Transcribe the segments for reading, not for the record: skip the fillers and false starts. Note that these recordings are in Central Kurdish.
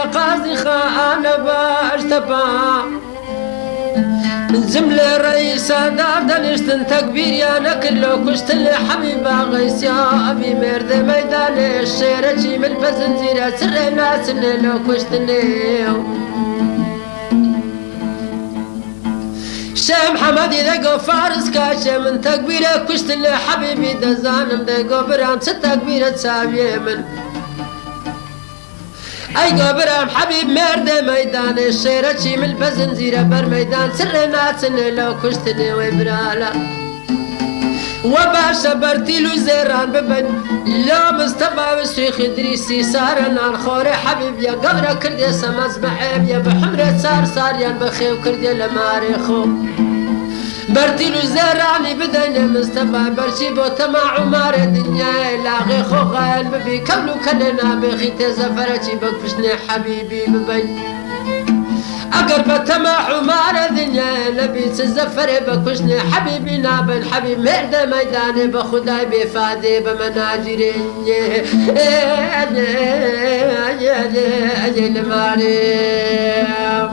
قاضي خانة باشتبا جملة رئيس دار دنشتن تكبير يا نكلو كشتن حبيبا غيس يا أبي مرد ميدان الشيرة جيم البزنزيرة سر ناس لو كشتنيو شام حمد دقو فارس كاشة من تكبيرة كشتن حبيبي دزانم دقو بران ست تكبيرة سابية من أي قبرام حبيب مرد ميدان الشيرة شيم البزنزيرة بر ميدان سر ناس لو كشتني وبرالا وباشا برتيلو زيران ببن لو مصطفى وسويخ إدريسي سارنا الخوري حبيب يا قبرة كردي سماز بحيب يا بحمرة صار يا بخيو كردي لماريخو برتيلو زرعني بدنيا مصطفى برشي بو تما عمار الدنيا لاغي خو غال ببي كملو كلنا بخي تزفرتي بكفشني حبيبي ببي أقرب تما عمار الدنيا لبي تزفر بكفشني حبيبي نابن حبيب مرد ميداني بخداي بفادي بمناجري أجل مريم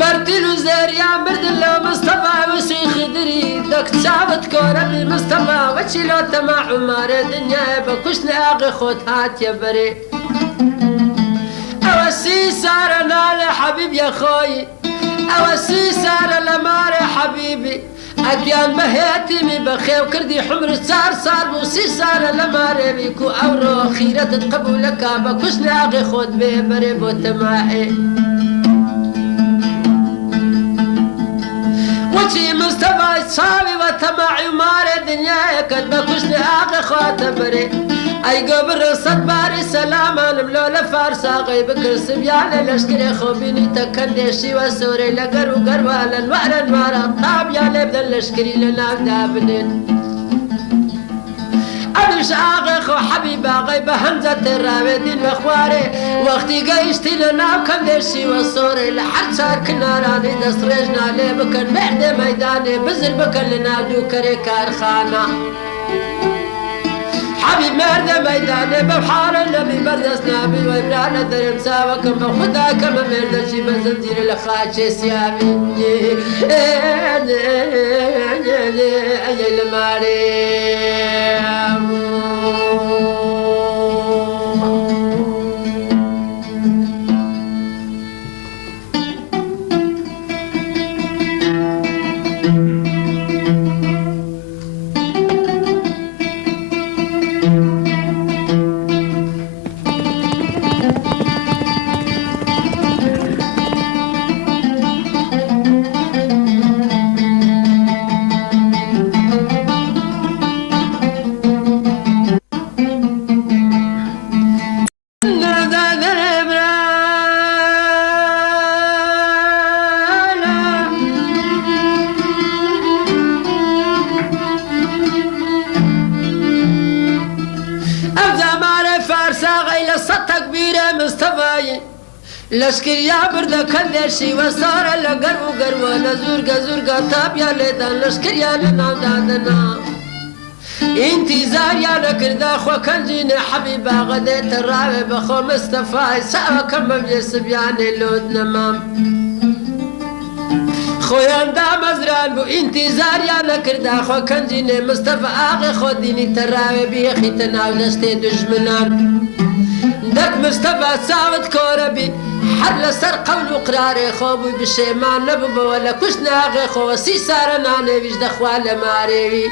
برتلو زريان بردلو مصطفى وسي خدري دك تشابت كوربي مصطفى وشيلو تما عمار الدنيا بكشني اغي خوت هات يا بري اوسي سارة نالي حبيب يا خوي اوسي سارة لماري حبيبي اكيان بهيتمي بخيو كردي حمر صار بوسي سارة لماري بيكو اورو خيرة تقبلك بكشني اغي خوت بي بري بو تماحي وشي مصطفى صابي وتماعي ومار الدنيا كتب كشني اغي خاطبري اي قبر صد باري سلاما نملو لفارسا غيبك سبيان الاشكري خوبيني تكندشي وسوري لقرو قروالا وعلا نوارا طاب يا لبدا الاشكري لنا دابنين أمش آغي خو حبيبا غيبة همزة الراويدي المخواري وقتي قيشتي لنا وكندشي وصوري لحد صار كنا راني دسرجنا لي بكن معدة ميداني بزر بكن لنا دو كري كارخانة حبيب مرد ميداني ببحار النبي بردس نابي وإبرانا درم ساوكم بخدا كما مردشي بزنزير لخاشي سيامي أجل مريم لشكريا بردا كندشي وصار لقرو قرو لزورقا طاب يا ليدان لشكريا لنا دادنا انتظار يا لكردا خو كنجيني حبيبا غديت الرابي بخو مصطفى ساوى كم بيسبياني لود نمام خويان دا مزران بو انتظار يا لكردا خو كنجيني مصطفى آغي خو ديني تراوي بيخي تناولشتي دجمنان دك مصطفى ساوت كوربي حل سر قول وقراري خوبي بشيمان نبو ولا كشنا غي خو سي سارنا نبيش دخوال ماريوي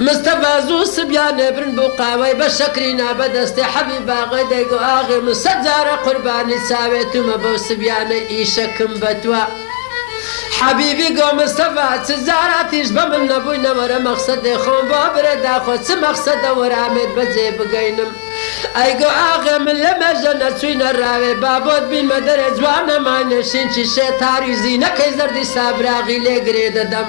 مصطفى زو سبيان برن بوقاوي بشكرينا بدستي حبيبا غديقو اغي مسجار قرباني ساويتو مبو سبيان ايشكم بتوا حبيبي قوم مصطفى تزاراتيش بمن نبوينا ورا مقصد خون بابر داخل مقصد ورامد بزي بقينم ايقو آغا من لما جنة سوين الراوي بابود بين مدر جوانا ما نشين شيطاري زينة كي زردي سابراغي لقريد دم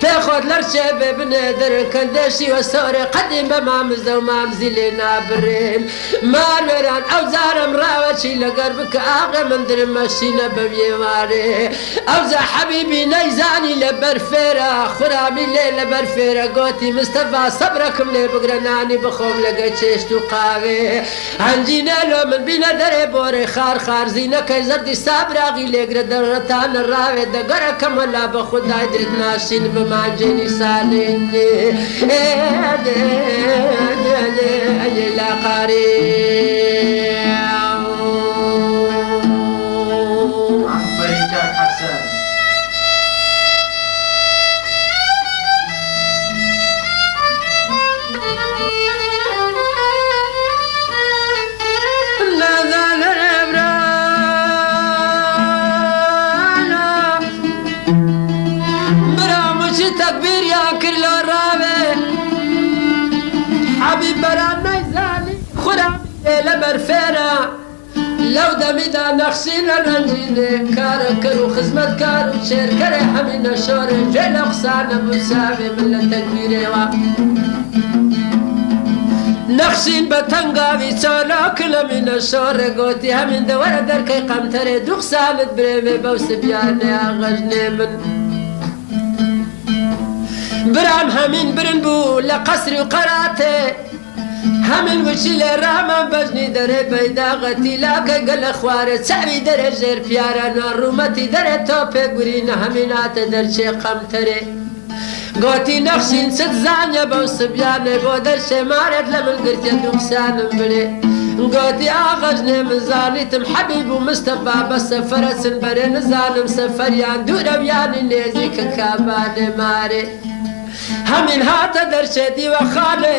تاخد لرشة ببنادر كندشي وسوري قديم بمامزة ومامزي لنا برين ما نوران او زارم راوشي لقربك آغا من در ماشينا بميواري او زا حبيبي نيزاني لبرفيرة خرامي لي لبرفيرة قوتي مصطفى صبركم لي بقرناني بخوم لقا تشيشتو قاوي عنجينا لو من بينا دري بوري خار خار زينة كي زردي سابراغي لقرا درتان الراوي دقرا كملا بخداي درت ناشين بمانجيني ساليني لا قريب تكبير يا كل الرابع حبيب برانا يزالي خرام لبرفيرة لو دميدا نخشينا رنجيني كاركر وخزمت كار وشير كري حمينا شوري جيل اقصانا مسامي من التكبير نخشين بتنقاوي سولا كل من الشوري قوتي همين دوار دركي قمتري دوخسانت بريمي بوس بياني اغجني من برام همين برنبو لقصري وقراتي همين وشي لراما بجني دري بيداغتي لاكا قل اخواري سعبي دري جير بيارانا رومتي دري توبي قرينا همينات درشي قمتري قوتي نخشين ست زانيا بو صبياني بو درشي مارد لمن قرتي دوكسان بلي قوتي آغجني من زانيتم حبيب ومصطفى بس فرس بري نزانم سفريان دورا بياني نيزيك كاباني ماري همين هاتا درشتي وخالي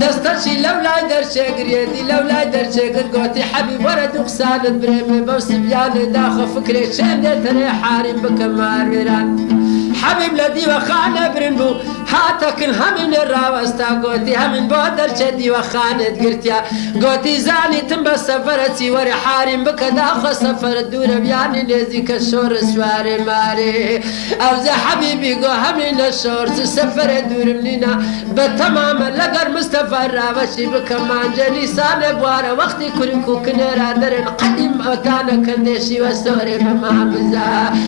دسترشي لولاي درشي قريدي لولاي درشي قرقوتي حبيب ورد وخسانت بريمي بوس بياني داخل فكري شندي تري حارم بكمار ميران حبيب لدي وخانة برنبو هاتكن همين الراوستا قوتي همين بودر شدي وخانت قرتيا قوتي زاني تنبا سفرتي وري حارم بك داخل سفر الدورة بياني نزيك الشور سواري ماري اوزا حبيبي قو همين الشور سفر الدور منينا بتماما لقر مصطفى الراوشي بكمان جاني ساني بوارا وقتي كوريكو كنيرا درن قديم اوتانا كندشي وسوري بمامزا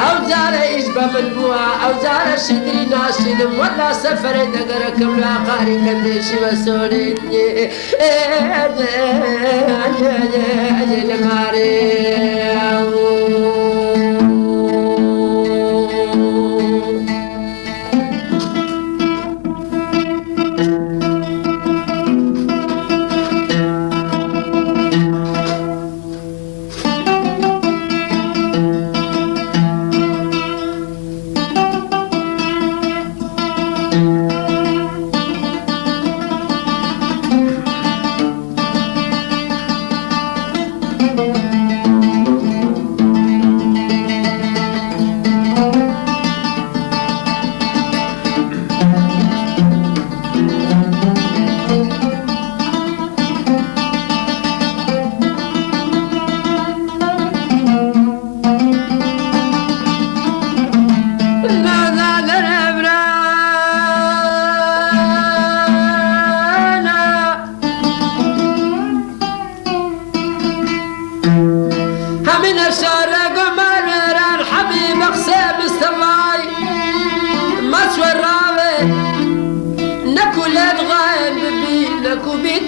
او زارة إجبا من بوا او زارة شدري ناشدم ولا سفر دقركم لا قاري كنديشي وسوريني اجل ماري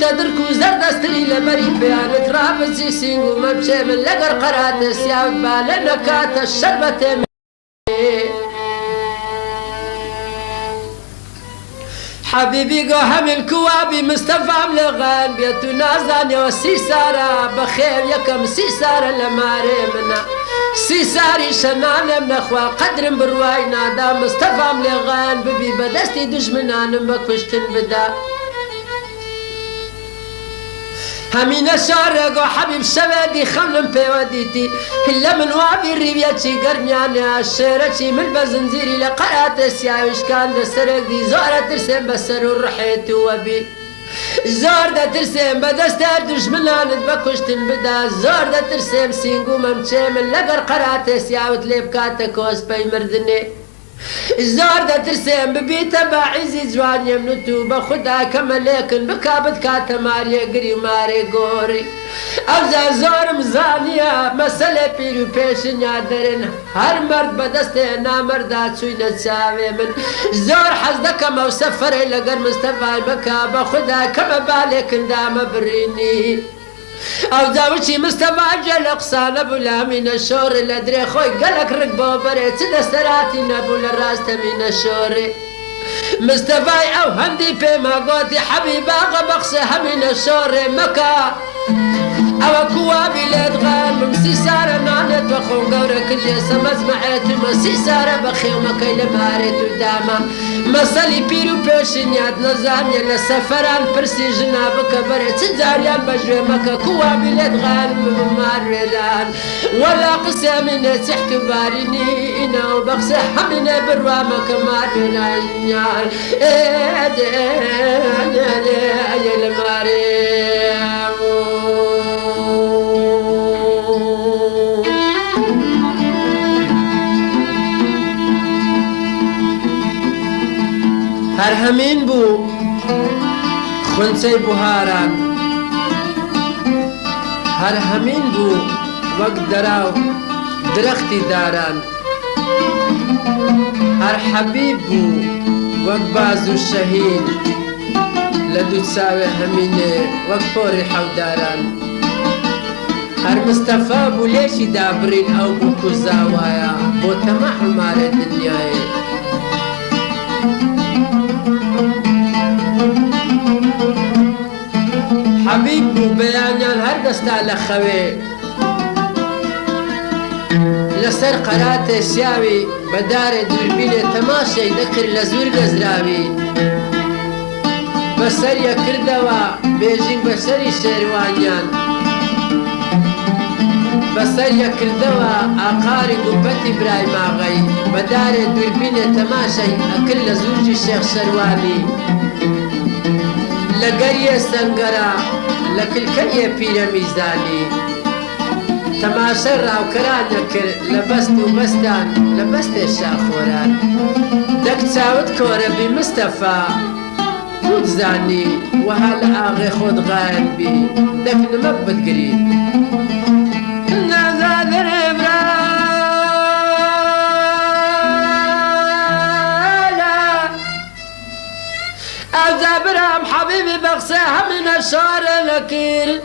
تدركو زرد استري لمري بيان تراب زيسين ومبشي من لقر قرات السياب بالنا كات الشربة حبيبي قوهم الكوابي مصطفى ملغان بيتو نازاني والسيسارة بخير يكم سيسارة لماري منا سيساري شنان من اخوا قدر برواي نادا مصطفى ملغان ببي بدستي دشمنان مكوشتن بدا همینە شارێک و حەبیب شەوێدی خەملم پێوەدیتی لە من وابی ڕیویەکی گەرمیانە شێرەکی من بە زنجیری لە قەراتە سیاویشکان دەسەرێکدی زۆرە ترسێن بەسەر و ڕحێت و وەبی زۆر دەترسێم بەدەستە دژمنانت بە کوشتن بدا زۆر دەترسێم سینگومەم چێ من لەگەر قەراتە سیاوت لێ بکاتە کۆسپەی مردنێ زۆر دەترسێم ببیتە باعیزی جوانیم نوت و بە خودا کەمە لێکن بکابت کاتە ماریەگری و مارێ گۆڕی ئەوزا زۆرم زانیە مەسەلە پیر و پێشنیا دەرن هەر مرد بەدەستێ نامەردا چووینە چاوێ من زۆر حەز دەکەمە و سەفەرێ لەگەر مستەفای بکا بە خودا کەمە بالێکندامە بڕینی ئەو جاوچی مستەفاجە لە قسانە بوو لامینە شۆڕێ لە درێ خۆی گەلک ڕک بۆ بەرێ چ دەستەراتی نەبوو لە ڕاستەمینە شۆڕێ مستەفای ئەو هەندی پێمە گۆتی حەبیباغە بەخشە هەمینە شۆڕێ مەکە ئەوە کووابی لێدغان ممسی سارە نانێت بە خۆم گەورە کردێ سەمەزمەعێت و مەسی سارە بە خێومەکەی لە بارێت و دامە مەسەلی پیر و پێشنیات نەزانیە لە سەفەران پرسی ژنا بکە بەرێ چ جاریان بە ژێمەکە کووابی لێدغان بمار وێدان وەلا قسەمینێ چحت و بارینی ئینە و بەخسە هەمینێ بڕوامەکە مار وێنانیان ئێ لە مارێ هەر هەمین بوو خونچەی بوهاران هەر هەمین بوو وەک دەراو درەختی داران هەر حەبیب بوو وەک باز و شەهین لە دوو چاوێ هەمینێ وەک پۆڕی حەوداران هەر مستەفا بوو لێشی دابڕین ئەو بوو کوزاوایە بۆ تەمە حمارێ دنیایە حەبیب بوو بەیانیان هەر دەستا لە خەوێ لەسەر قەراتێ سیاوی بەدارێ دووربینێ تەماشەی دەکرد لە زوور گەزراوی بەسەریە کردەوە بێژینگ بەسەری شێروانیان بەسەریە کردەوە ئاقاری گومبەتی برای ماغەی بەدارێ دووربینێ تەماشەی ئەکرد لە زوورجی شێخ شەروانی لە گەریە سەنگەرە لە کلکەیە پیرە میزانی تەماشای ڕاوکەرانە کرد لە بەست و بەستان لە بەستێ شاخۆران دەک چاوت کۆرەبی مستەفا کوت زانی وەها لە ئاغێ خۆت غایەن بی دەک نمە بتگری برام حبيبي بغسى همنا شارة لكير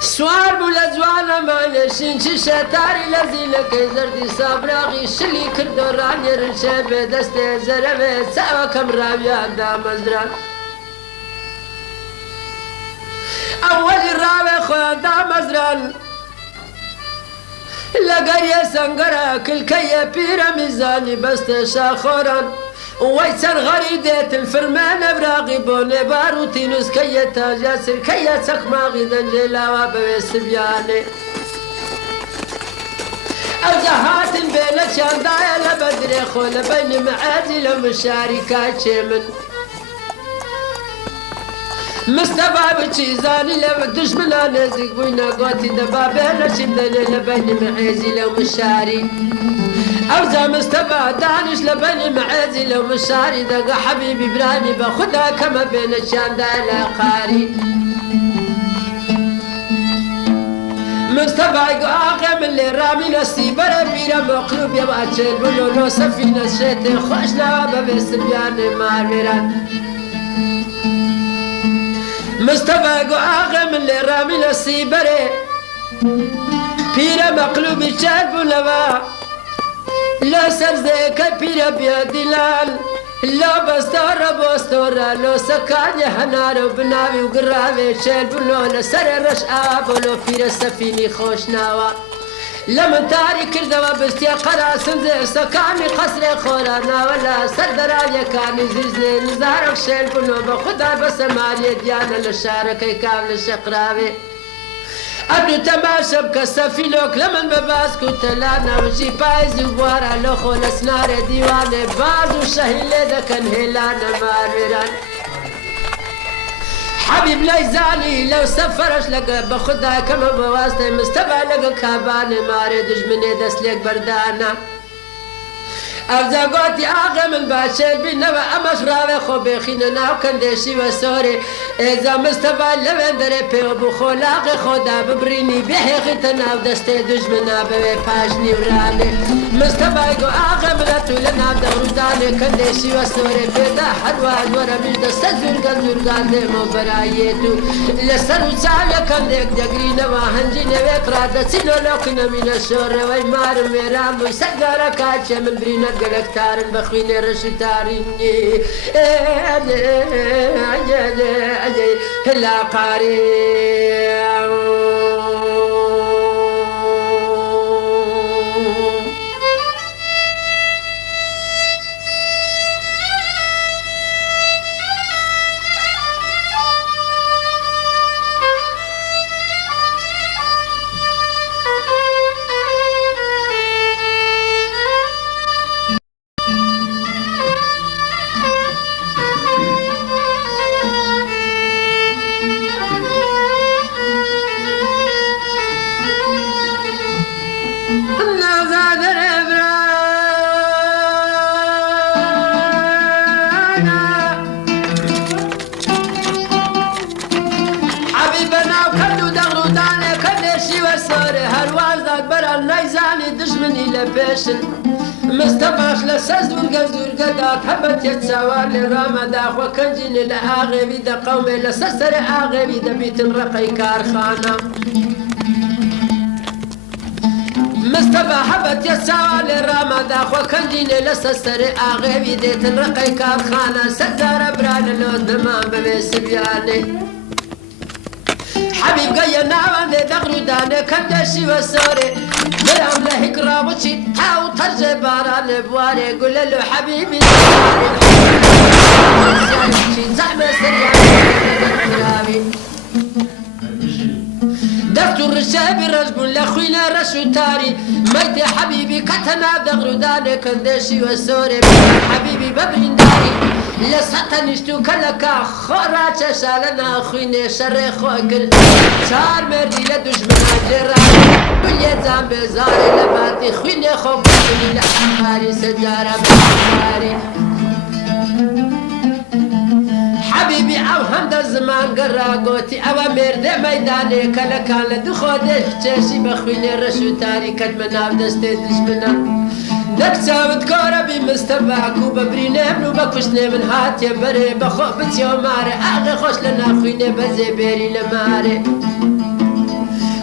سوار بولا زوانا ما يشين شيشة تاري لزيلة كيزردي صابراغي شلي كردو راني رشابة دستي زربة ساوى كم رابيان دا مزران أول الرابع خوان دا مزران لقرية سنقرا كل كيا بيرا ميزاني بست شاخوران ويسان غريدة الفرمان براغي بوني باروتي نوز كيا تاجاسر كيا سخماغي دنجيلا وابوي سبياني أوزهات بين شاندايا لبدري خول بين معادي لمشاركة من مستفا بچيزاني لو دشمنا نزق بوينا قوتي دبابي لشمدني لبين معيزي لو مشاري أوزا مستفا دانش لبني معازي لو مشاري دقا حبيبي إبراهيمي باخدها كما بين الشاندا قاري مستفا يقاقم اللي رامي نسي برا بيرا مقلوب يا باتشل بلو لو سفينة الشيطي خوشنا بابي سبيان مارميران مستفا يقاقم اللي رامي نسي برا بيرا مقلوب الشيط بلو لا سرزك بيرا بيا دلال لا بستارة بستورة لو سكان يهنار وبناوي وقراوي شيل بلو لسر الرشقة بلو بيرا سفيني خوش ناوا لمن تاری کردەوە بستیە قەراسم زێرسەکانی قەسرێ خۆراناوەلا سەردەراویەکانی زیزنێ نزارەک شێل بنۆ بە خوددا بە سەماریە دیانە لە شارەکەی کاو لە شەقراوێ ئەبنو تەماشە بکە سەفیلۆک لە من بە باسک و تەلا ناوچی پایزی و بوارە لە خۆ لە سنارێ دیوانێ باز و شەهی لێ دەکەن هێلانە ماروێران حبیب لەیزانی لەو سەفەرش لەگە بە خوددا کەمە بەواستەی مستەبا لەگە کابانێ مارێ دژمنێ دەست لێک بەردانە ئەوجا گوتی ئاغا من باچێل بینەوە ئەمەش ڕاوێ خۆ بێخینە ناو کەندێشیوە سۆرێ ئێزا مستەفا لەوێن دەرێ پێوە بخۆ لاغی خۆدا ببرینی بێهێخیتە ناو دەستێ دژمنا بەوێ پاشنی ورانێ مستەفای گۆ ئاغا منە تو لە ناو دەڕوودانێ کەندێشیوە سۆرێ پێدا هەروان وەرە میش دەستە زورگە زورگان دێمە بەرایێت و لەسەر و چاویە کەندێک دەگرینەوە هەنجی نەوێک ڕادەچینۆ لۆکنەمینە شۆڕەوەی مارم وێران بووی سەرگارە کاچێ من برینە گەلەکتارن بەخوینێ ڕەشتارینی هلا قاری مستەفاش لە سەر زورگە زورگەدات هەبەتێ چاوار لێ ڕامەدا خۆ کەنجینێ لە ئاغێوی دەقەومێ لە سەرسەرێ ئاغێوی دەبیتن ڕقەی کارخانە مستەفا هەبەتێ چاوار لێ ڕامەدا خۆ کەنجینێ لە سەرسەرێ ئاغێوی دێتن ڕقەی کارخانە سەردارە برانە لۆ دەمان بەوێ سبیانێ حبیب گەیە ناوەندێ دەغڕوودانێ کەندێشیوە سۆرێ برام لە هیکڕاوچی تاو تەرجێ بارانێ بوارێ گولە لۆ حەبیبی زەحمە سەریاوی دەست و ڕشەبی ڕەش بوون لە خوینە ڕەش و تاری مەیتێ حەبیبی کەتە ناو دەغڕوودانێ کەندێشیوە سۆرێ حەبیبی بەبرینداری لە سەتەنیشت و کەلەکە خۆڕا چێشا لە ناخوینێ شەڕێ خۆ کرد چار مێردی لە دوژمنان جێڕا گولێ جان بێزارێ لە باتی خوینێ خۆ بوونی لە ئەماری سەجارە بەزاری حەبیبی ئەو هەندە زمان گەڕا گۆتی ئەوە مێردێ مەیدانێ کەلەکان لە دوخۆ دێش چێشی بە خوینێ ڕەش و تاری کەتمە ناو دەستێ دژمنە نەکچاوت کۆرەبی مستەفاک و بەبرینێ بن و بە کوشتنێ من هاتێ بەرێ بەخۆ بچیەوە مارێ ئاغێ خۆش لە ناخوینێ بەزێ بێری لە مارێ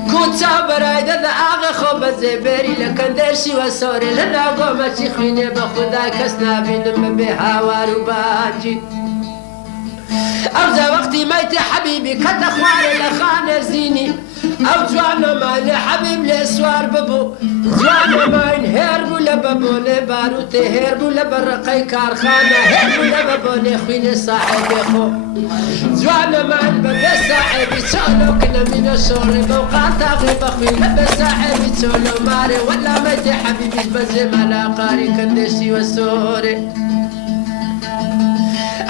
کوچاو بەرای دەدە ئاغێ خۆ بەزێ بێری لە کەندێشیوە سۆرێ لە ناو گۆمەچی خوینێ بە خودای کەس نابینم بەبێ هاوار و باجی ئەوجا وەختی مەیتێ حەبیبی کەتە خوارێ لە خانە زینی ئەو جوانەمان لێ حەبیب لێ سوار ببوو جوانەمان هێر بوو لە بەبۆنێ باروتێ هێر بوو لە بەڕقەی کارخانە هێر بوو لە بەبۆنێ خوینێ ساحێبێ خۆ جوانەمان بەبێ ساحێبی چۆلۆ کنەمینە شۆڕێ بەو قاتاغێ بەخوین لەبێ ساحێبی چۆلۆ مارێ وەلا مەیتێ حەبیبیش بەجێ مەلاقاری کەندێشیوە سۆرێ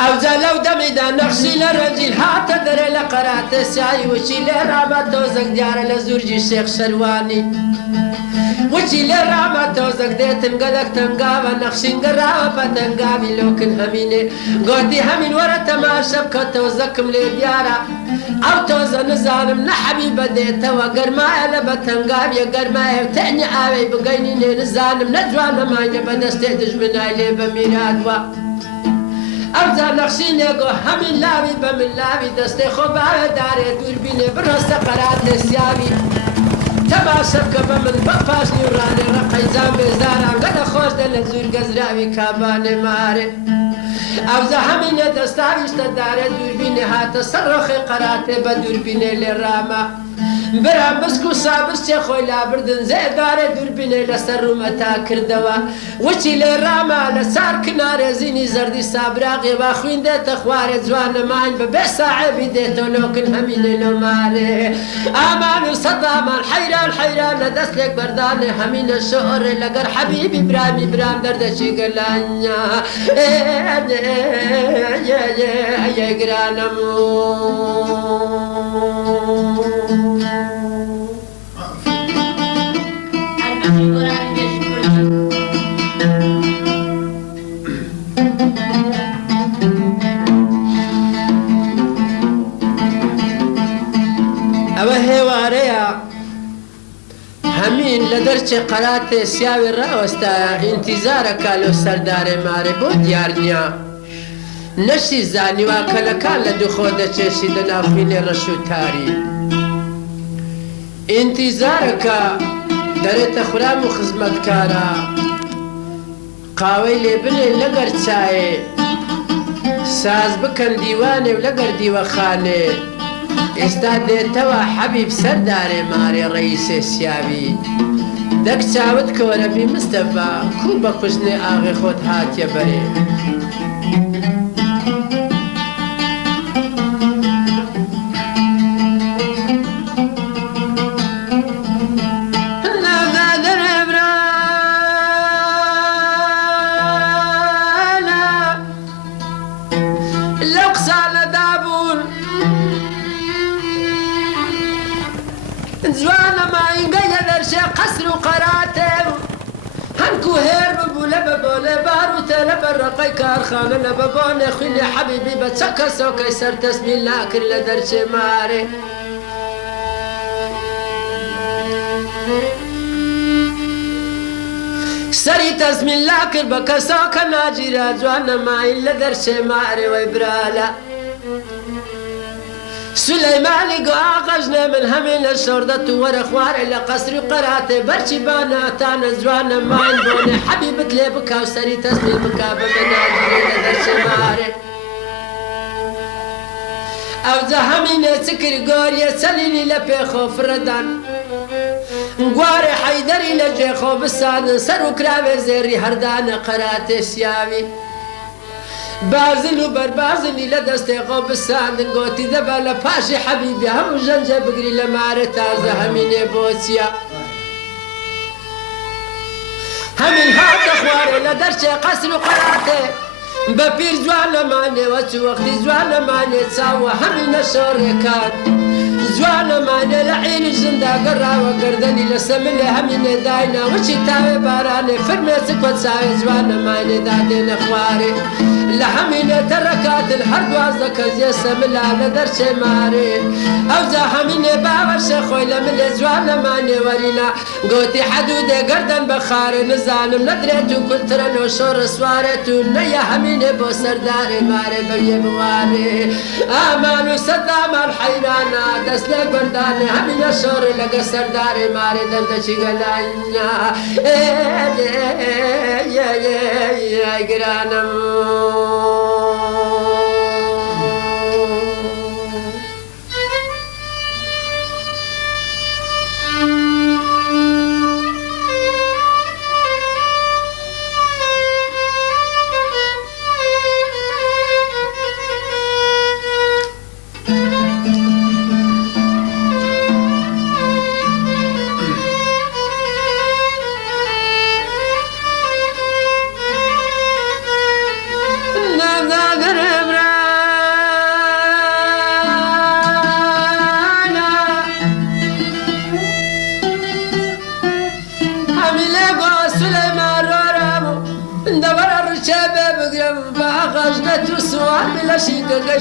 ئەوجا لەو دەمیدا نەخشی لە ڕەنجیل هاتە دەرێ لە قەراتێ سیایی وچی لێ ڕامە تۆزەک دیارە لە زورجی شێخ شەروانی وچی لێ ڕامە تۆزەک دێتن گەلەک تەنگاوە نەخشین گەڕاوە بە تەنگاوی لۆکن هەمینێ گۆتی هەمین وەرە تەماشە بکە تۆزەکم لێ دیارە ئەو تۆزە نزانم نە حەبیبە دێتەوە گەرمایە لە بە تەنگاویە گەرمایە تەنی ئاوەی بگەینی نێ نزانم نەجوانەمانە بە دەستێ دژمنای لێ بە میرادوە ئەوجا نەخشینێ گۆ هەمین لاوی بە من لاوی دەستێ خۆ باوێ دارێ دووربینێ بڕۆستە قەراتێ سیاوی تەماشە بکە بە من بە پاشنی و ڕانێ ڕقەی جان بێزاران گەلە خۆش دە لە زور گەزراوی کابانێ مارێ ئەوجا هەمینێ دەستاویشتە دارێ دووربینێ هاتە سەر ڕۆخی قەراتێ بە دووربینێ لێ ڕامە برام بسک و سابستی خۆی لابردن زێدارێ دووربینێ لەسەر ڕوومەتا کردەوە وچی لێ ڕامە لە چار کنارێ زینی زەردی سابراقی با خوین دێتە خوارێ جوانەمان بەبێ ساعێبی دێتۆ لۆکن هەمینێ لۆمارێ ئامان و سەدامان حەیران حەیران لە دەستێک بەردانێ هەمینە شۆڕێ لەگەر حەبیبی برامی برام دەردەچی گەلانیا گرانم ئەوە هێوارەیە هەمین لە دەرچێ قەراتێ سیاوی ڕاوەستایە ئینتیزارەکە لەو سەردارێ مارێ بۆ دیار نییە نەشی زانیوە کەلەکان لە دووخۆ دەچێشی لە ناوخینێ ڕەش و تاری ئینتیزارەکە دەرێتە خورام و خزمەتکارە قاوەی لێ بنێ لەگەر چایێ ساز بکەن دیوانێ و لەگەر دیوەخانێ ئێستا دێتەوە حەبیب سەردارێ مارێ ڕەیسێ سیاوی دەک چاوت کۆرەبی مستەفا کوو بە کوژنێ ئاغی خۆت هاتیە بەرێ جوانە ماینگەیە دەرشێ قەسر و قەراتێ هەنکو هێر ببوو لە بەبۆنێ باروتە لە بەرڕەقەی کارخانە لە بەبۆنێ خوینێ حەبیبی بە چە کەسۆکەی سەر تەسمیل ناکرد لە دەرچێ مارێ سەری تەسمیل ناکرد بە کەسۆکە ناگیرا جوانە ماین لە دەرچێ مارێ وەی برالە سلەیمانی گۆ ئاغەژنێ من هەمینە شۆردەت و وەرە خوارێ لە قەسری و قەراتێ بەرچی باناتانە جوانە مان بۆنێ حەبیبت لێ بکا و سەری تەسمیل بکا بە مەناگیرێ لە دەرچێ مارێ ئەوجە هەمینێ چ کرد گۆریە چەلینی لە پێخۆ فرەدان گوارێ حەیدەری لە جێخۆ بسانن سەر و کراوێ زێری هەردانە قەراتێ سیاوی بازن و بەربازنی لە دەستێقۆ بساندن گۆتی دەبا لە پاشی حەبیبی هەموو ژەنجە بگری لە مارە تازە هەمینێ بۆ چییە هەمین هاتە خوارێ لە دەرچێ قەسر و قەراتێ بە پیر جوان لەمانێوە چ وەختی جوان لەمانێ چاوە هەمینە شۆڕێکات جوان لەمانێ لە عینی ژندا گەڕاوە گەردەنی لە سەملێ هەمینێ داینا وچی تاوێ بارانێ فرمێ چ کۆت چاوێ جوان لەمانێ دادێنە خوارێ لە هەمینێ تەڕەکاتن هەر دوازدە کەزیە سەملا لە دەرچێ مارێ ئەوجا هەمینێ باوەشە خۆی لە ملێ جوان لەمانێ وەرینا گۆتی حەدوودێ گەردەن بە خارێ نزانم نەدرێت و کولترە نۆ شۆڕە سوارێت و نەیە هەمینێ بۆ سەردارێ مارێ بەویێ بوارێ ئامان و سەدامان حەیرانە دەست لێ بەردانێ هەمینە شۆڕێ لەگە سەردارێ مارێ دەردەچی گەلانیا گرانم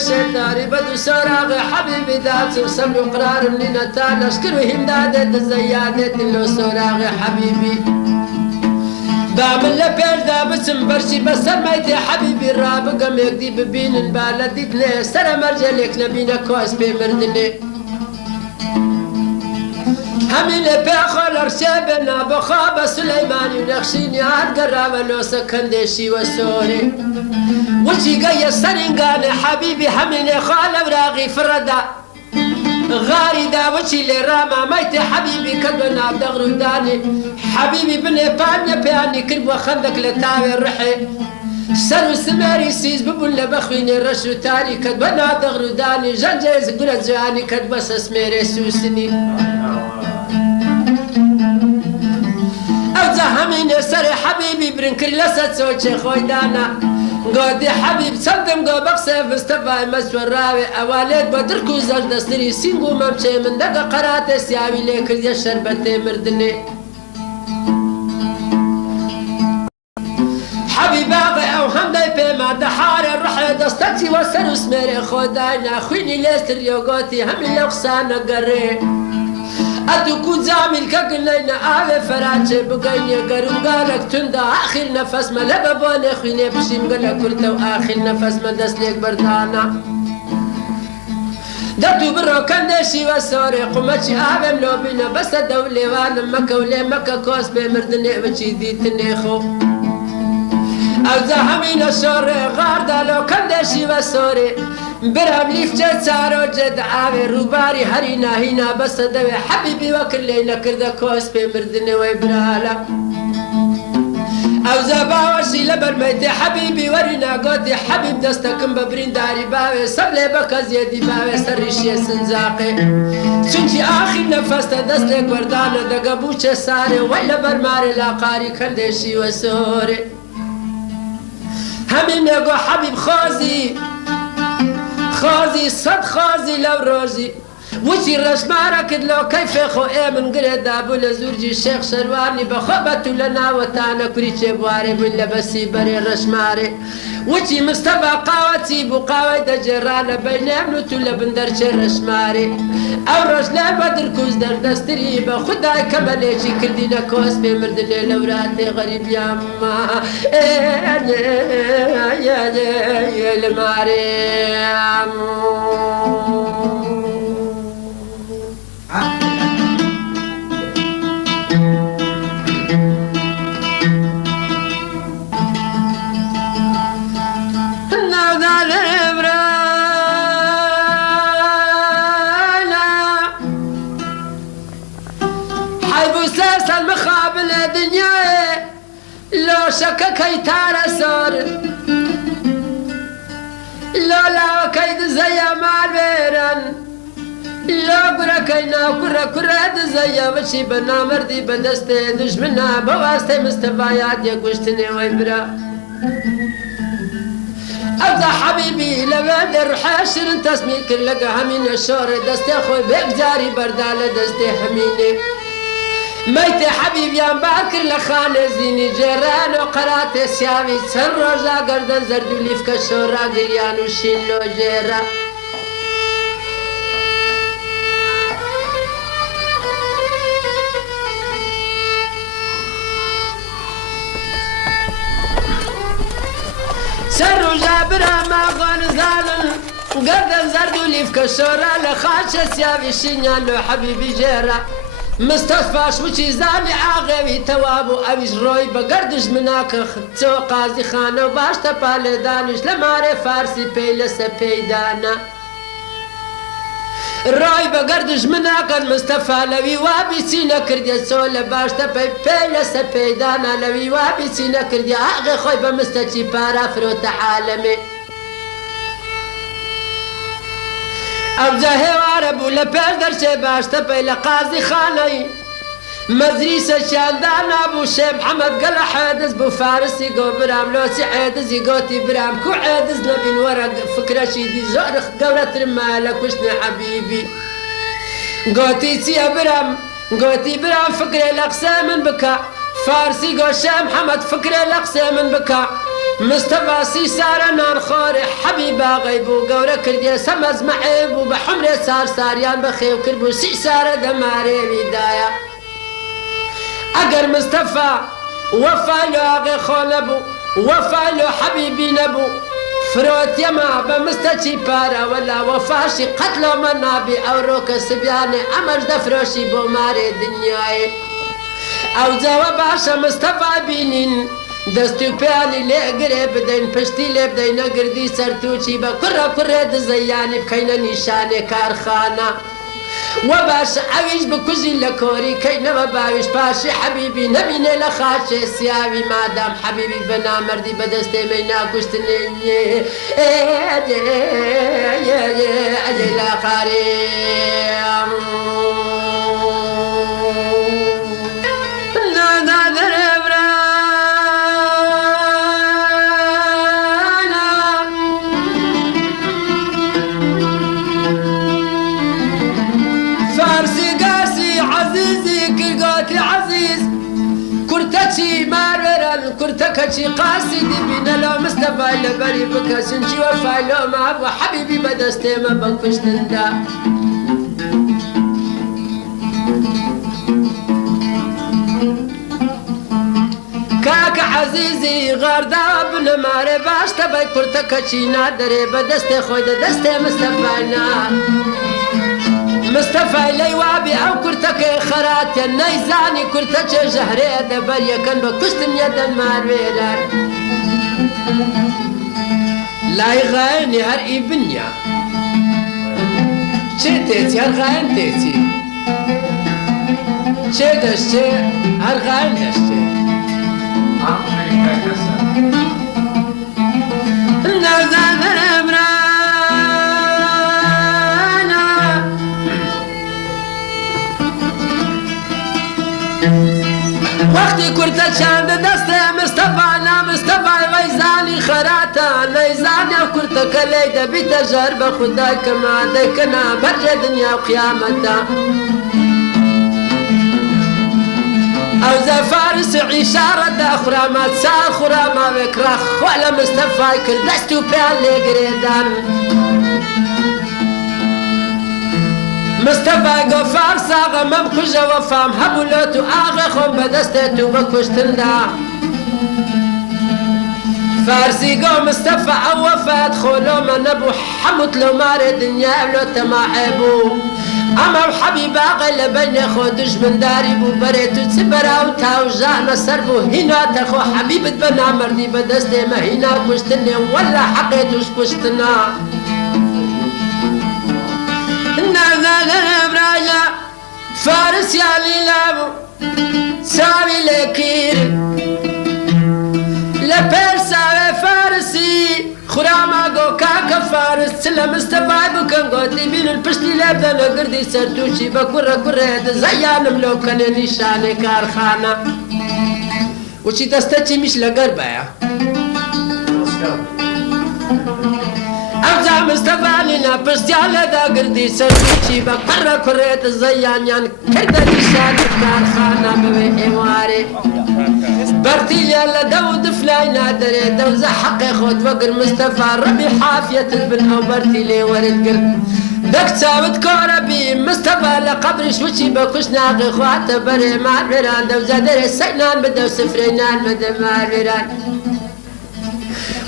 شێداری بە دوو سۆراغی حەبیبی داچم سەمر و قرارم لینەتا لەشکر و هیندادێت زەیادێت لۆ سۆراغی حەبیبی با من لە پێشدا بچم بەرچی بەسەرمای تێ حەبیبی ڕابگەم یەکدی ببینن با لە دیتنێ سەرە مەرجە لێک نەبینە کۆس پێ مردنێ هەمینێ پێخۆ لەرچێ بێنا بەخوا بە سولەیمانی و نەخشینی هاتگەڕاوە لۆسە کەندێشی وە سۆرێ وچی گەیە سەرنگانێ حەبیبی هەمینێ خوا لەوراغی فرەدا غاري داوشي لي راما ميت حبيبي كدنا دغرداني حبيبي بني بانيا بياني كرب وخندك لتاوي الرحي سر سماري سيز ببول بخويني رشو تاني كدنا دغرداني جنجيز قلت جاني كدبس اسميري سوسني أوزا همين سر حبيبي برنكر لسد سوچي خويدانا قادي حبيب صدم قو بقصي فستفاي مسور راوي اواليت بدركو زج دستري سينغو ممشي من دقا قرات سياوي ليكر يا شربتي مردني حبيب اغي او همداي بما دحار الرحي دستتي وسر اسميري خودانا خويني ليستر يوغوتي همي لوقسانا قري أتوكو زامل كقلنا آوي فراتشي بقيني قرم قالك تندا آخر نفس ما لبابوني خويني بشيم قلق كرتا وآخر نفس ما دسليك بردانا دتو برو كندشي وسوري قمتشي آوي ملوبينا بس دولي وانا مكا ولي مكا كوس بمردني وشي ديتني خو أوزا همين الشوري غاردا لو كندشي وسوري برام ليف جد سارو جد عاوي روباري هرينا هينا بس دوي حبيبي وكلينا كردا كوس بمردني ويبرالا او زباوشي لبرميتي حبيبي ورينا قوتي حبيب دستكم ببرين داري باوي سبلي بكا زيدي باوي سريشي سنزاقي چونكي آخر نفس دستك وردانا دقبوچه ساري ويلا برماري لاقاري كندشي وسوري همين نقو حبيب خوزي خوزي صد خوزي لو روزي وشي رشمارة كد لو كيف خو من قرد ابو لزورجي الشيخ شرواني بخبتو لنا وتانا كريتشي بواري ولا بسي بري رشماري وشي مصطفى قاوتي بقاوي دجرانا بين ابنتو لبندرش رشماري او رجلا بدر كوز در دستري بخداي كماليشي كردينا كوس بمردني لوراتي غريب ياما يا الماريم شكك يتار سور لولا كيد زي مال بيرن لو قرا كينا قرا قرا زي وشي بنا مردي بدستي دشمنا بواسطه مستفايات يا قشتني ويبرا ابدا حبيبي لبد الرحاشر تسمي كل همين الشور دستي اخوي بقداري برداله دستي حميني ميت حبيب يا باكر لخان زيني جيران وقرات سيامي سن روجا قردن زردو ليف كشورا قريان وشيلو جيرا سن روجا برا ما غنزان قردن زردو ليف كشورا لخان سيامي شينيان حبيبي جيرا مستشفاش وشي زاني عاغوي توابو اويش روي بقردش مناك ختو قاضي خانه وباش تبالي دانش لماري فارسي بيلس بيدانا روي بقردش مناك المصطفى لوي وابي سينا كردي سولة باش تبالي بيلس بيدانا لوي وابي سينا كردي عاغي خوي بمستشي بارا فروت عالمي ابزا هوارب ولا بيردر شي باش تبي لقاضي خالي مدرسة شاندان ابو شي محمد قال حادث بو فارسي قو برام لوسي عادز يقوتي برام كو عادز نبي ورق فكرة شيدي زورخ قولة رمالك وشني حبيبي قوتي سيا برام قوتي برام فكرة الاقسام بكا فارسي قو شي محمد فكرة الاقسام بكا مصطفى سيسارة نار خوري حبيبا غيبو قورة كردية سمز معيبو بحمرة صار ساريان بخيو كربو سيسارة دماري بداية أقر مصطفى وفالو أغي خولبو وفالو حبيبي نبو فروت يما بمستشي بارا ولا وفاشي قتلو منابي أو روك سبياني أمج دفروشي بو ماري دنياي أو زوا باشا مصطفى بينين دستو پیانی لی گره بدین پشتی لی بدین گردی سرتوچی با کرا کرا دزیانی بکین نشان کارخانه وباش عويش بكوزي لكوري كي نما باويش باشي حبيبي نبيني لخاشي سياوي مادام حبيبي بنا مردي بدستي مينا كشتني اجي لا قريم كرتشي ماروران كرتكشي قاسي بينا لو مصطفى لبري بكسنشي وفايلو ما ابو حبيبي بدستي ما بنكش تندا كاك عزيزي غاردا بن ماري باش تبي كرتكشي نادري بدستي خويد دستي مصطفى مصطفى لي وابي او كرتك خرات نيزاني كرتك جهري دبر يكن بكشتن يد المارويلر لا يغاني هر ابنيا شتيتي هر غان تيتي شدشتي هر غان دشتي وقتی کرد چند دست مصطفى ویزانی خراتا نیزانی کرد کلی دبی تجربه خدا کما دکنا برج دنیا و قیامتا او زفارس عشارة دا خرامات سال خراما وكرخ ولا مصطفى كل دستو بيالي قريدان مصطفى قفار ساغا مبكجة وفام هبولوتو آغا خم بدستيتو بكشتندا فارسي قو مصطفى او وفات خولو من ابو حمد لو ماري دنيا لو تماعبو اما الحبيب اغلى بين خودش من داري بو بريتو تسبرا وتاوجانا سربو هنا تخو حبيبة بنا مردي بدستي ما هنا كشتني ولا حقيتوش كشتنا برايا فارس يا ليلابو سامي لكير لبرسا فارسي خراما قو كاكا فارس سلم استفايبو كان قوتي بين البشتي لابدا نقردي سرتوشي بكرة كرة زيان ملوكا نشاني كارخانة وشي تستجي مش لقربا يا أفزع مستفانينا بستيالة دا قردي سرتوشي بكرة كرة زيان يان كده نشاني كارخانة بوي حواري برتي يلا داود فلاينا دري دوزة حقي خود وقر مصطفى ربي حافية البن او برتي لي ورد قرد دك تساوت كوربي مصطفى لقبري شوشي بكوش ناقي خوات بري مع البران دوزة دري سينان بدو سفرينان بدو مع البران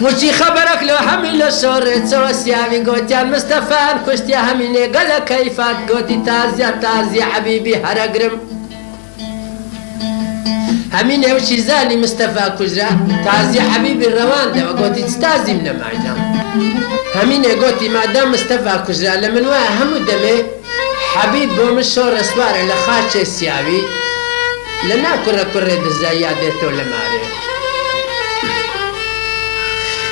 وشي خبرك لو همي لشورت سوا سيامي قوتيان مصطفى كشت يا هميني قال كيفات قوتي تازي حبيبي هرقرم همين وشي زاني مصطفى كجرا تازي حبيبي الروان ده وقوتي تستازي من معنا همين قوتي ما دام مصطفى كجرا لمن واه همو دمي حبيب بوم الشور اسوار لخاتش السياوي لنا كرة دزايا ديتو لماري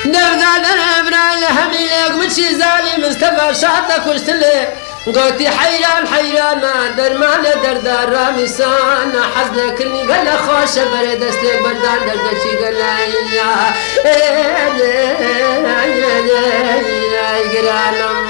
نغدا ابراهيم همين لك مشي زاني مصطفى شاطا كشتلي قوتي حيران درمان دردار رامسان حزنا كرني قال خوش برد اسلك بردان دردشي قال يا قرانم